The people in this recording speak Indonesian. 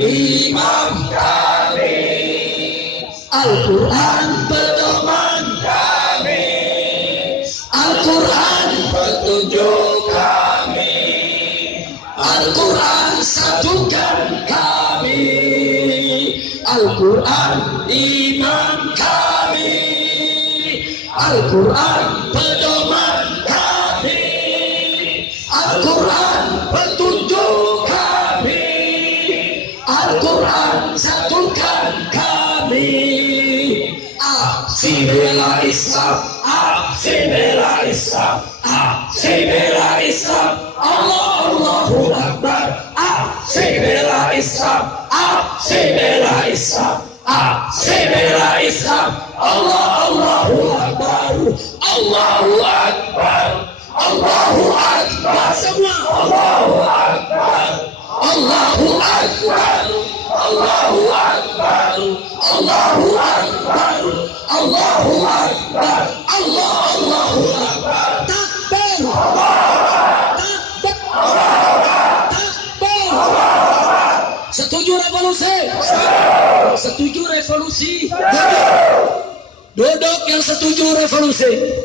Imam kami, Al-Quran pedoman kami, Al-Quran petunjuk kami, Al-Quran satukan kami, Al-Quran imam kami, Al-Quran pedoman kami, Al-Quran petunjuk kami, Al-Quran satukan kami. Aksi bela Islam, aksi bela Islam, aksi bela Islam, Allahu Akbar. Aksi bela Islam, aksi bela Islam, aksi bela Islam, Allahu Akbar, Allahu Akbar, Allahu Akbar, semua Allahu Akbar, Allahu Akbar, Allahu Akbar, Allahu Akbar, Allahu Akbar, Allahu Akbar. Takbir, takbir, takbir. Setuju revolusi? Setuju revolusi? Duduk yang setuju revolusi.